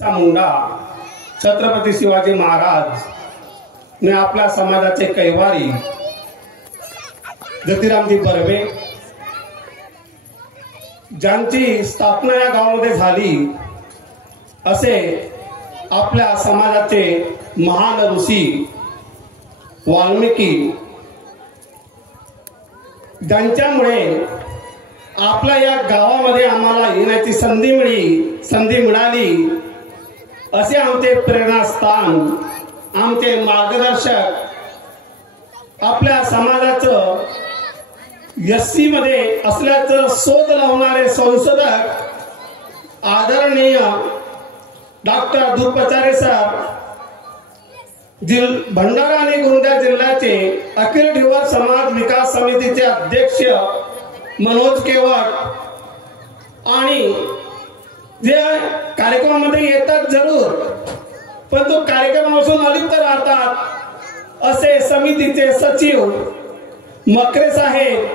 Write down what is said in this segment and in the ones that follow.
मुंडा छत्रपती शिवाजी महाराज ने आपल्या समाजाचे कैवारी ज्योतिरामजी बर्वे ज्यांची स्थापना या गावामध्ये झाली असे आपल्या समाजाचे महान ऋषी वाल्मिकी ज्यांच्यामुळे आपल्या या गावामध्ये आम्हाला येण्याची संधी मिळाली असे आमचे प्रेरणास्थान आमचे मार्गदर्शक आपल्या समाजाचं एससी मध्ये असल्याचं शोध लावणारे संशोधक आदरणीय डॉक्टर दुर्पचारे सर भंडारा आणि गोंदिया जिल्ह्याचे अखिल ढिवर समाज विकास समितीचे अध्यक्ष मनोज केवट आणि जे कार्यक्रमामध्ये येतात जरूर पण तो कार्यक्रमापासून अलिप्त राहतात असे समितीचे सचिव मकरे साहेब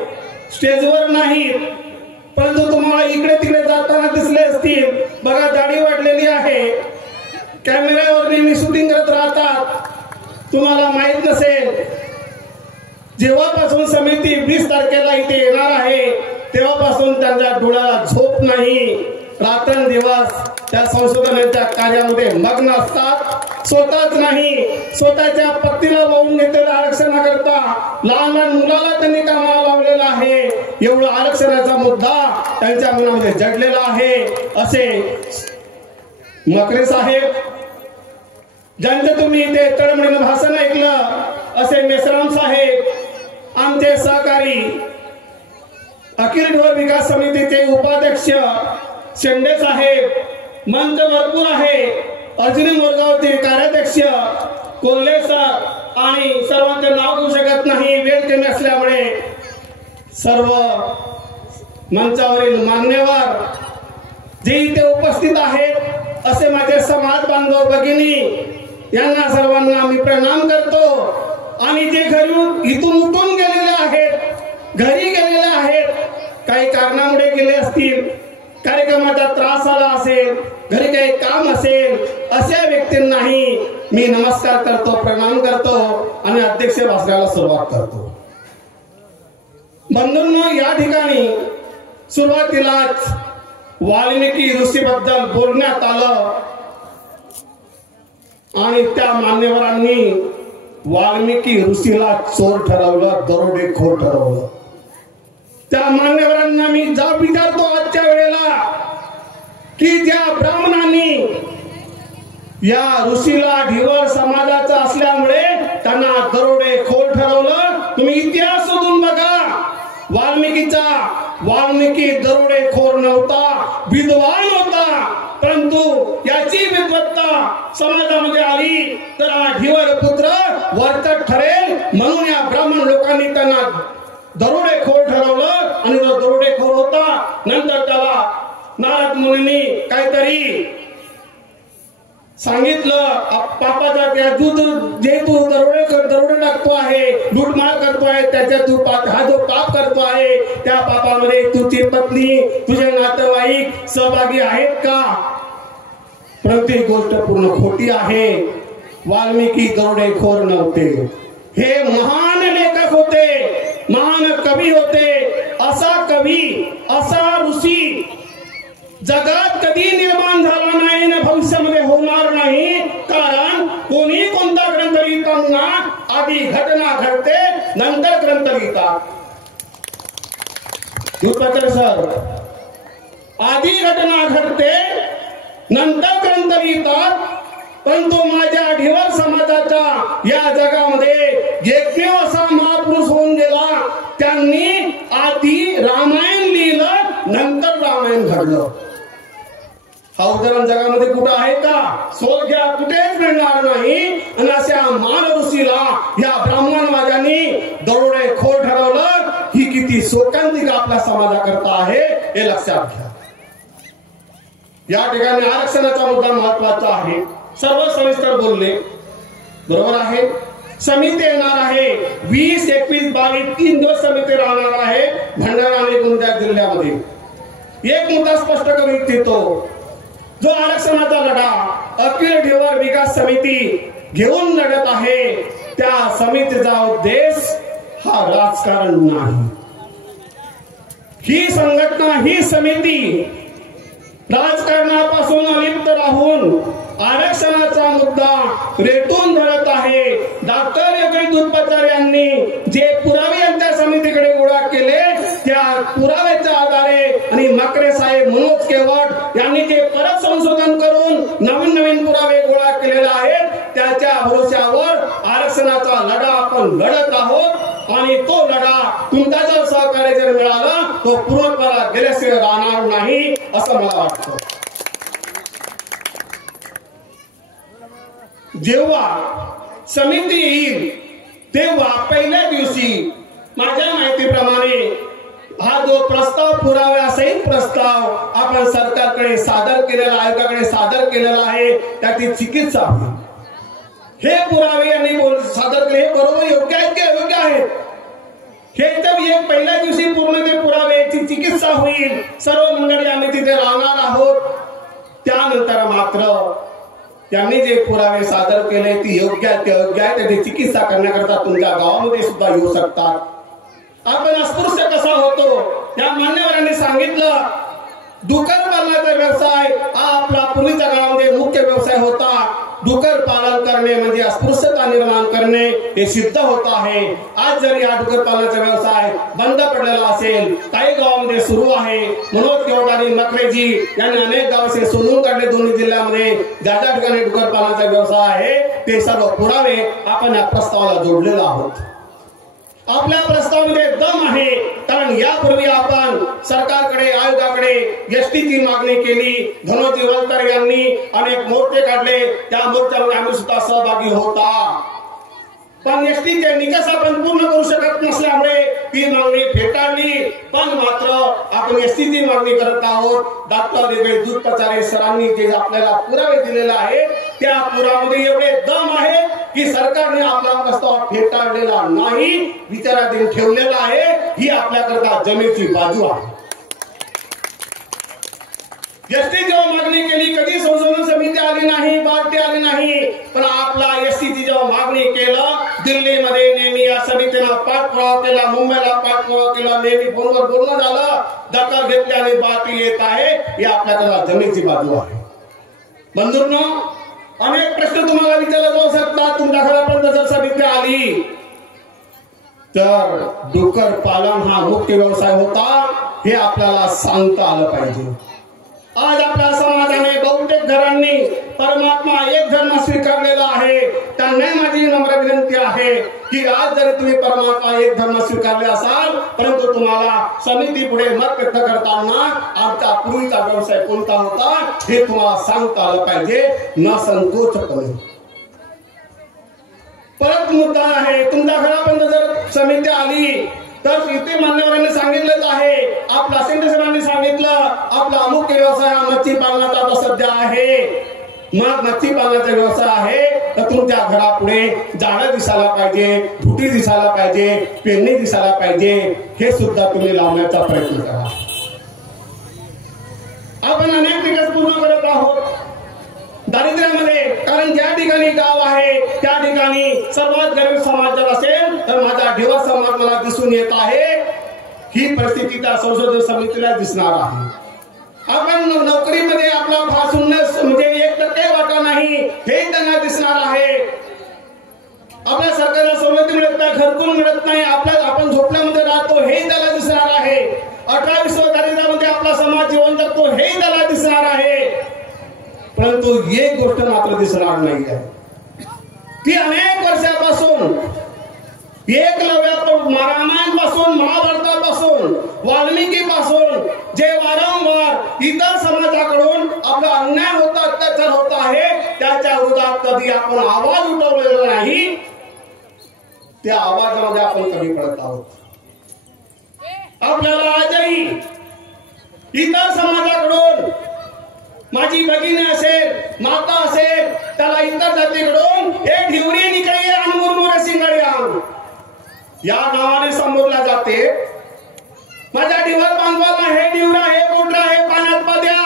स्टेजवर नाहीत परंतु तुम्हाला इकडे तिकडे जाताना दिसले असतील बघा दाढी वाढलेली आहे कॅमेऱ्यावर नेहमी शूटिंग करत राहतात तुम्हाला माहित नसेल जेव्हापासून समिती 20 तारखेला इथे येणार आहे तेव्हापासून त्यांच्या डोळ्याला झोप नाही रात्रंदिवस त्या संशोधनाच्या कार्यामध्ये मग्न असतात स्वतःच नाही स्वतःच्या पत्नीला वाहून घेतलेल्या आरक्षणाकरता लहान लहान मुलाला त्यांनी कामाला लावलेला आहे एवढा आरक्षणाचा मुद्दा त्यांच्या मनामध्ये जडलेला आहे असे मकरे साहेब ज्यांचे तुम्ही इथे तळमळीनं भाषण ऐकलं असे मेश्राम साहेब आमचे सहकारी अखिल ढिवर विकास समितीचे उपाध्यक्ष शेंडे साहेब मंच भरपूर आहे अर्जुनी मोरगावचे कार्याध्यक्ष कोल्हे सर आणि सर्वांचे नाव घेऊ शकत नाही वेळ कमी असल्यामुळे सर्व मंचावरील मान्यवर जे इथे उपस्थित आहेत असे माझे समाज बांधव भगिनी यांना सर्वांना मी प्रणाम करतो आणि जे घरी इथून उठून गेलेले आहेत घरी गेलेले आहेत काही कारणामुळे गेले असतील कार्यक्रमाचा त्रास आला असेल घरी काही काम असेल अशा व्यक्तींनाही मी नमस्कार करतो प्रणाम करतो आणि अध्यक्ष भाषणाला सुरुवात करतो बंधूंनो या ठिकाणी सुरुवातीलाच वाल्मिकी ऋषीबद्दल बोलण्यात आलं आणि त्या मान्यवरांनी वाल्मिकी ऋषीला चोर ठरवलं दरोडेखोर ठरवलं त्या मान्यवरांना मी जाब विचारतो आजच्या वेळेला की ज्या ब्राह्मणांनी या ऋषीला ढिवर समाजाचा असल्यामुळे त्यांना दरोडेखोर ठरवलं तुम्ही इतिहास शोधून बघा वाल्मिकी दरोडेखोर नव्हता विद्वान होता परंतु याची विद्वत्ता समाजामध्ये आली तर हा ढिवर पुत्र वर्तक ठरेल म्हणून या ब्राह्मण लोकांनी त्यांना दरोडेखोर ठरवलं आणि जो दरोडेखोर होता नंतर त्याला नारद मुनींनी काहीतरी सांगितलं पापाचा त्या जे तू दरोडे टाकतो आहे लूटमार करतो आहे त्याच्या तू हा जो पाप करतो आहे त्या पापामध्ये तुझी पत्नी तुझे नातेवाईक सहभागी आहेत का परंतु ही गोष्ट पूर्ण खोटी आहे वाल्मिकी दरोडेखोर नव्हते हे महान लेखक होते महान कवी होते असा कवी असा ऋषी जगात कधी निर्माण झाला नाही आणि भविष्यामध्ये होणार नाही कारण कोणी कोणता ग्रंथ लिहिताना आधी घटना घडते नंतर ग्रंथ लिहितात दुर्पचारे सर आधी घटना घडते नंतर ग्रंथ लिहितात परंतु माझ्या ढिवर समाजाच्या या जगामध्ये एकमेव असा महापुरुष होऊन गेला त्यांनी आधी रामायण लिहिलं नंतर रामायण घडलं हा उदाहरण जगामध्ये कुठं आहे का स्वर्ग्या कुठेच मिळणार नाही आणि अशा मान ऋषीला या ब्राह्मणवाद्यांनी दरोडेखोर ठरवलं ही किती शोकांतिका आपल्या समाजाकरता आहे हे लक्षात घ्या या ठिकाणी आरक्षणाचा मुद्दा महत्वाचा आहे सर्व सविस्तर बोलले बरोबर आहे समिती येणार आहे 20, 21, 22 3 दिवस समिती राहणार आहे भंडारा आणि गोंदिया जिल्ह्यामध्ये एक मुद्दा स्पष्ट करू इच्छितो जो आरक्षणाचा लढा अखिल ढिवर विकास समिती घेऊन लढत आहे, त्या समितीचा उद्देश हा राजकारण नाही। ही संघटना, ही समिती राजकारणापासून अलिप्त राहून आरक्षणाचा मुद्दा रेटून धरत आहे। डॉक्टर योगेश दुधपचार यांनी जे पुरावे यांच्या समितीकडे गोळा केले, त्या पुराव्याच्या आधारे आणि मकरे साहेब, मनोज केवट यांनी जे परत संशोधन करून नवीन नवीन पुरावे गोळा केलेले आहेत, त्याच्या भरोश्यावर आरक्षणाचा लढा आपण लढत आहोत आणि तो लढा तुमचा जर सहकार्य जर मिळाला तो पूर्णत्वाला गेल्याशिवाय राहणार नाही असं मला वाटतं। जेव्हा समिती येईल तेव्हा पहिल्या दिवशी माझ्या माहितीप्रमाणे हा जो प्रस्ताव, पुराव्यासहित प्रस्ताव आपण सरकारकडे सादर केलेला, आयोगाकडे सादर केलेला आहे, त्याची चिकित्सा होईल। हे पुरावे यांनी सादर केले, हे बरोबर योग्य आहेत की अयोग्य आहेत, हे तर पहिल्या दिवशी पूर्ण ते पुराव्याची चिकित्सा होईल। सर्व मंडळी आम्ही तिथे राहणार आहोत। त्यानंतर मात्र त्यांनी जे पुरावे सादर केले ती योग्य आहेत की अयोग्य आहेत त्याची चिकित्सा करण्याकरता तुमच्या गावामध्ये सुद्धा येऊ शकतात। आपण अस्पृश्य कसा होतो, या मान्यवरांनी सांगितलं, डुक्कर पालनाचा व्यवसाय हा आपला पूर्वीच्या काळामध्ये मुख्य व्यवसाय होता। डुक्कर पालन करणे म्हणजे अस्पृश्यता निर्माण करणे हे सिद्ध होत आहे। आज जरी हा डुक्कर पालनाचा व्यवसाय बंद पडलेला असेल, काही गावांमध्ये सुरू आहे। मनोज केवट आणि मकरेजी यांनी अनेक गावाचे सोडून काढले दोन्ही जिल्ह्यामध्ये, ज्या ज्या ठिकाणी डुक्कर पालनाचा व्यवसाय आहे ते सर्व पुरावे आपण या प्रस्तावाला जोडलेलो आहोत। आपल्या प्रस्तावामध्ये दम आहे, कारण यापूर्वी आपण सरकारकडे, आयोगाकडे एसटीची मागणी केली। धनोजी वलकर यांनी अनेक मोर्चे काढले, त्या मोर्चामध्ये आम्ही सुद्धा सहभागी होता, पण एसटीचे निकष आपण पूर्ण करू शकत नसल्यामुळे ती मागणी फेटाळली। पण मात्र आपण एसटीची मागणी करत आहोत। डॉक्टर योगेश दुधपचारे सरांनी जे आपल्याला पुरावे दिलेले आहेत, त्या पुराव्यामध्ये एवढे दम आहे की सरकारने आपला प्रस्ताव फेटाळलेला नाही, विचाराधीन ठेवलेला आहे। ही आपल्याकरता जमेची बाजू आहे। एसटी जेव्हा मागणी केली, कधी संशोधन समिती आली नाही, पार्टी आली नाही, पण आपला एसटीची जेव्हा मागणी केलं, दिल्लीमध्ये नेहमी या समितीनं पाठपुरावा केला, मुंबईला पाठपुरावा केला, नेहमी फोनवर बोलणं झालं, दखल घेतली आणि बातमी येत आहे, ही आपल्याकडे जमेची बाजू आहे। बंधूंनो, अनेक प्रश्न तुम्हाला विचारले जाऊ शकतात। तुमच्या घरापर्यंत जर समिती आली तर डुक्कर पालन हा मुख्य व्यवसाय होता हे आपल्याला सांगता आलं पाहिजे। आज आपल्या समाजाने बहुतेक घरांनी परमात्मा एक धर्म स्वीकारलेला आहे। त्यांना माझी नम्र विनंती आहे की आज जरी तुम्ही परमात्मा एक धर्म स्वीकारले असाल, परंतु तुम्हाला समिती पुढे मत व्यक्त करताना आमचा पूर्वीचा व्यवसाय कोणता होता हे तुम्हाला सांगता आलं पाहिजे, न संकोचपणे। परत मुद्दा आहे, तुमच्या घरापर्यंत जर समिती आली तर इथे मान्यवरांनी सांगितलंच आहे, आपला सेंद्रिय सांगितलं, आपला मुख्य व्यवसाय हा मच्छी पालनाचा आता सध्या आहे। मग मच्छी पालनाचा व्यवसाय आहे तर तुमच्या घरापुढे झाडं दिसायला पाहिजे, फुटी दिसायला पाहिजे, पेरणी दिसायला पाहिजे, हे सुद्धा तुम्ही लावण्याचा प्रयत्न करा। आपण अनेक दिवस पूर्ण करत आहोत दारिद्र्यामध्ये, कारण ज्या ठिकाणी गाव आहे त्या ठिकाणी सर्वात गरीब समाज जर असेल तर माझा ढिवर समाज मला दिसून येत आहे। ही परिस्थिती त्या संशोधन समितीला दिसणार आहे। आपण नोकरीमध्ये आपला फार शून्य म्हणजे 1% वाटा नाही हे त्यांना दिसणार आहे। आपल्या सरकारला सवलती मिळत नाही, घरकुल मिळत नाही, आपण झोपड्यामध्ये राहतो हे त्याला दिसणार आहे। 18-20 दारिद्र्यामध्ये आपला समाज जीवन जगतो हे त्याला दिसणार आहे। परंतु एक गोष्ट मात्र दिसणार नाही आहे की अनेक वर्षापासून, एकलव्यापासून, रामायणापासून, महाभारतापासून, वाल्मिकीपासून जे वारंवार इतर समाजाकडून आपला अन्याय होता, अत्याचार होत आहे, त्याच्या विरोधात कधी आपण आवाज उठवलेला नाही। त्या आवाजामध्ये आपण कमी पडत आहोत। आपल्याला आजही इतर समाजाकडून, माझी भगिनी असेल, माता असेल, त्याला इतर जातीकडून हे ढिवरी निकळे आणि मुरमुरे शिंगाडे या नावाने संबोधल्या जाते। माझ्या ढिवर बांधवाला हे ढिवरा, हे कोटरा, हे पाण्यात पद्या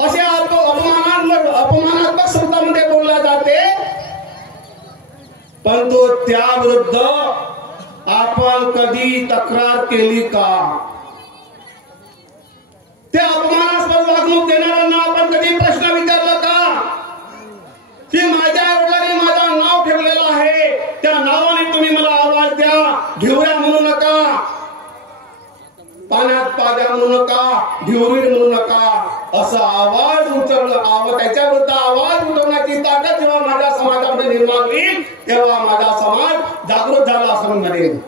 असे अपमान त्या विरुद्ध आपण कधी तक्रार केली का? त्या अपमानास्पद वागणूक देणाऱ्यांना आपण कधी प्रश्न विचारला का की माझ्या वडिलांनी माझं नाव ठेवलेलं आहे, त्या नावाने तुम्ही मला आवाज द्या, ढिवऱ्या म्हणू नका, पाण्यात पाद्या म्हणू नका, ढिवरी म्हणू नका, असं आवाज उठवलं, त्याच्या विरुद्ध आवाज उठवण्याची ताकद जेव्हा माझ्या समाजामध्ये निर्माण होईल तेव्हा माझा समाज जागृत झाला असं म्हणेन.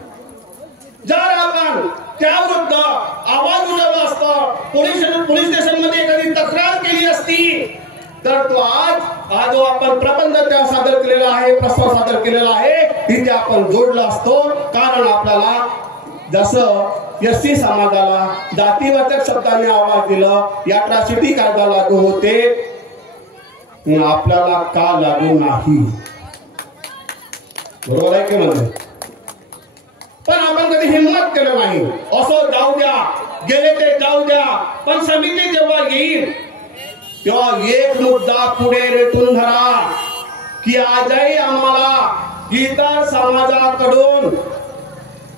जर आपण त्या विरुद्ध आवाज उठवला असता, पोलीस स्टेशन मध्ये एखादी तक्रार केली असती, तर तो आज जो आपण प्रबंध त्या सादर केलेला आहे, प्रस्ताव सादर केलेला आहे, तिथे आपण जोडला असतो. कारण आपल्याला जसं एसटी समाजाला जातीवाचक शब्दाने आवाज दिलं, या अट्रॉसिटी कायदा लागू होते, आपल्याला का लागू नाही? बरोबर आहे की नाही? पण आपण कधी हिंमत केलं नाही. असं जाऊ द्या, गेले ते जाऊ द्या, पण समिती जेव्हा येईल तेव्हा एक मुद्दा पुढे रेटून धरा की आजही आम्हाला इतर समाजाकडून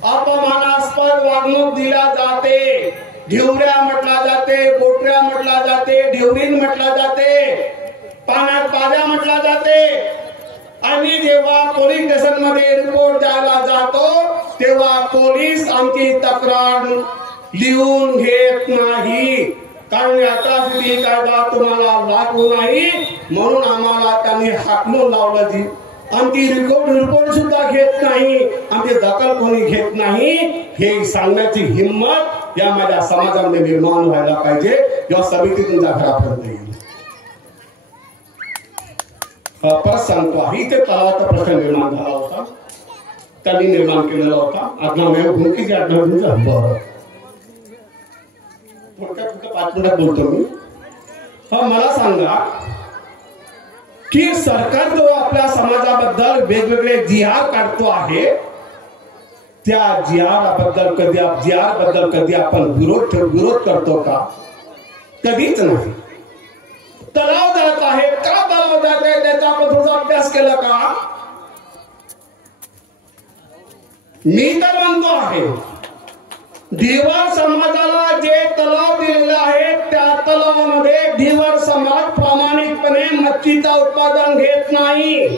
अपमानास्पद वागणूक दिला जाते. ढिवऱ्या म्हटला जाते, बोटऱ्या म्हटला जाते, ढिवरीन म्हटला जाते, पाण्यात पाद्या म्हटला जाते. आणि जेव्हा पोलीस स्टेशन मध्ये रिपोर्ट द्यायला जातो तेव्हा पोलीस आमची तक्रार लिहून घेत नाही. कारण अट्रॉसिटी कायदा तुम्हाला लागू नाही म्हणून आम्हाला त्यांनी हाकलून लावलं. जी आमची रिपोर्ट सुद्धा घेत नाही, आमची दखल कोणी घेत नाही, हे सांगण्याची हिंमत या माझ्या समाजामध्ये निर्माण व्हायला पाहिजे. जेव्हा समिती तुमच्या घरापर्यंत येईल. परत सांगतो, इथे तलावाचा प्रश्न निर्माण झाला होता, त्यांनी निर्माण केलेला होता. आडनाव भूमकीची आडनाव थोडक्यात 5 मिनिटात बोलतो मी. मला सांगा की सरकार जो आपल्या समाजाबद्दल वेगवेगळे जिहार काढतो आहे, त्या जिहाराबद्दल कधी आपण विरोध करतो का? कधीच नाही. तलाव जात आहे, का तलाव जात आहे त्याचा आपण थोडासा अभ्यास केला का? मी तर म्हणतो आहे, ढिवर समाजाला जे तलाव दिलेले आहे त्या तलावामध्ये ढिवर समाज प्रामाणिकपणे मच्छीचं उत्पादन घेत नाही.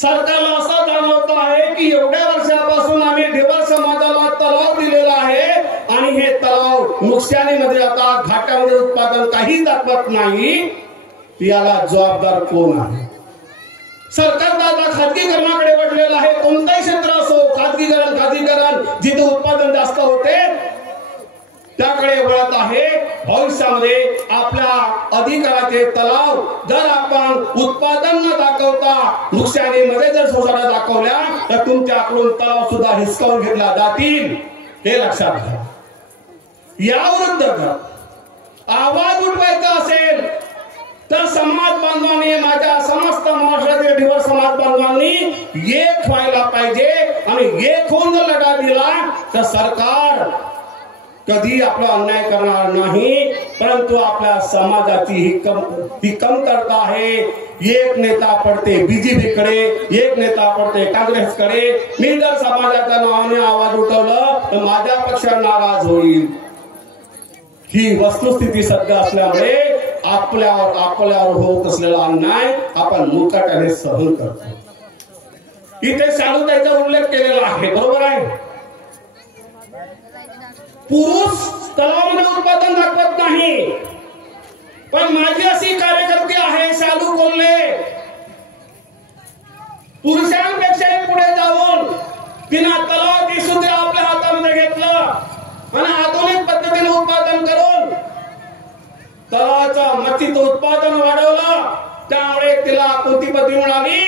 सरकारला असं जाणवत आहे की एवढ्या वर्षापासून आम्ही ढिवर समाजाला तलाव दिलेला आहे आणि हे तलाव नुकसानीमध्ये आता घाटामध्ये उत्पादन काही दाखवत नाही. याला जबाबदार कोण आहे? सरकार दादा खाजगीकरणाकडे वळलेला आहे. कोणताही क्षेत्र असो, खाजगीकरण जिथे उत्पादन जास्त होते त्याकडे वळत आहे. भविष्यामध्ये आपल्या अधिकाराचे तलाव जर आपण उत्पादन न दाखवता नुकसानीमध्ये जर सोसायट्या दाखवल्या तर तुमच्याकडून तलाव सुद्धा हिसकावून घेतला जातील, हे लक्षात घ्या. याविरुद्ध जर आवाज उठवायचा असेल तर समाज बांधवांनी, माझ्या समस्त महाराष्ट्रातील ढिवर समाज बांधवांनी एक व्हायला पाहिजे. आणि एक होऊन जर लढा दिला तर सरकार कधी आपला अन्याय करणार नाही. परंतु आपल्या समाजाची ही कमतरता आहे. एक नेता पडते बीजेपीकडे, एक नेता पडते काँग्रेसकडे. मी जर समाजाच्या नावाने आवाज उठवलं तर माझ्या पक्ष नाराज होईल. ही वस्तुस्थिती सध्या असल्यामुळे आपल्यावर होत असलेला अन्याय आपण मुकाट्याने सहन करतो. इथे शालूताईचा उल्लेख केलेला आहे, बरोबर आहे. पुरुष तलावामध्ये उत्पादन दाखवत नाही, पण माझी अशी कार्यकर्ती आहे शालू कोल्हे, पुरुषांपेक्षाही पुढे जाऊन तिनं तलावाची सूत्र आपल्या हातामध्ये घेतलं आणि आधुनिक पद्धतीने उत्पादन करून तलावाचं मच्छीचं उत्पादन वाढवलं. त्यामुळे तिला कोणती पदवी मिळाली?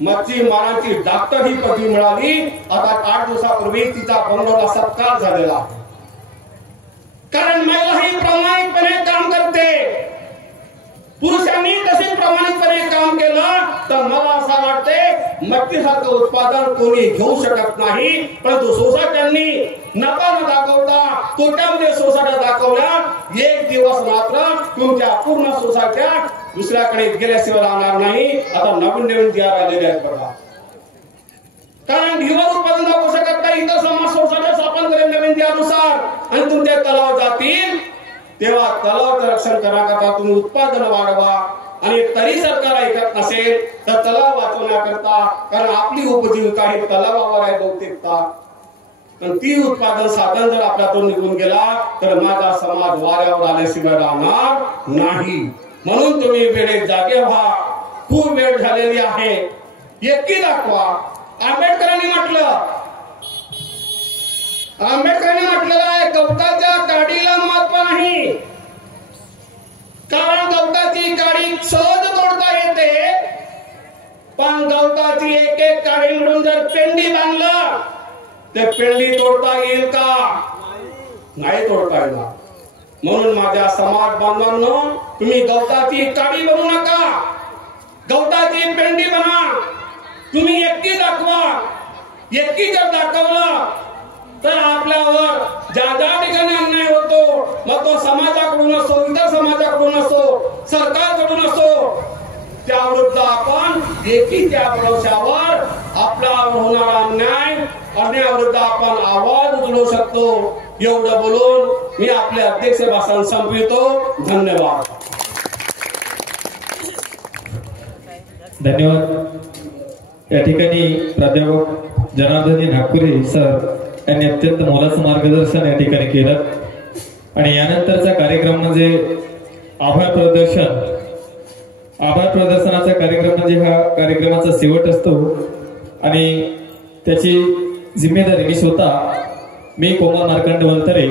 मच्छी माराची डॉक्टर ही पदवी मिळाली. आता 8 दिवसापूर्वी तिचा बंगलोरला सत्कार झालेला. कारण महिला ही प्रामाणिकपणे काम करते. पुरुषांनी तसे प्रामाणिकपणे काम केलं तर मला असं वाटते मच्छीसारखं उत्पादन कोणी घेऊ शकत नाही. परंतु सोसायट्यांनी नफा न दाखवता तोट्यामध्ये सोसायट्या दाखवल्या. एक दिवस मात्र तुमच्या पूर्ण सोसायट्या दुसऱ्याकडे गेल्याशिवाय राहणार नाही. आता नवीन जी आर आलेले आहेत बघा, कारण ढिवर उत्पादन दाखवू शकत नाही इतर समाज संस्थांच्या स्थापन करेल नवीन जी आर नुसार, आणि तुमचे तलाव जातील तेव्हा तलावाचं रक्षण करण्याकरता तुम्ही उत्पादन वाढवा. आणि तरी सरकार ऐकत नसेल तर तलाव वाचवण्याकरता, कारण आपली उपजीविका ही तलावावर आहे बहुतेकता, पण ती उत्पादन साधन जर आपल्यातून निघून गेला तर माझा समाज वाऱ्यावर आल्याशिवाय राहणार नाही. म्हणून तुम्ही वेळेत जागे व्हा. खूप वेळ झालेली आहे. एकी दाखवा. आंबेडकरांनी म्हटलेलं आहे गवताच्या काडीला महत्व नाही, कारण गवताची काडी सहज तोडता येते, पण गवताची एक एक काडी मिळून जर पेंडी बांधलं ते पेंडी तोडता येईल का? नाही तोडता येणार. म्हणून माझ्या समाज बांधवांनो, तुम्ही गवताची काडी बनवू नका, गवताची पेंडी बना. तुम्ही एकी दाखवा. एकी जर दाखवलं तर आपल्यावर ज्या ज्या ठिकाणी अन्याय होतो, मग तो समाजाकडून असो, इतर समाजाकडून असो, सरकारकडून असो, त्याविरुद्ध आपण एकीच्या भरोश्यावर आपल्यावर होणारा अन्यायाविरुद्ध आपण आवाज उचलू शकतो. एवढं बोलून मी आपले अध्यक्ष भाषण संपवितो. धन्यवाद. धन्यवाद. या ठिकाणी प्राध्यापक जनार्दनी नागपुरे सर यांनी अत्यंत मोलाचं मार्गदर्शन या ठिकाणी केलं. आणि यानंतरचा कार्यक्रम म्हणजे आभार प्रदर्शनाचा कार्यक्रम म्हणजे हा कार्यक्रमाचा शेवट असतो आणि त्याची जिम्मेदारी मी कोमल मार्कंड वलतरे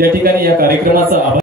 या ठिकाणी या कार्यक्रमाचा आभार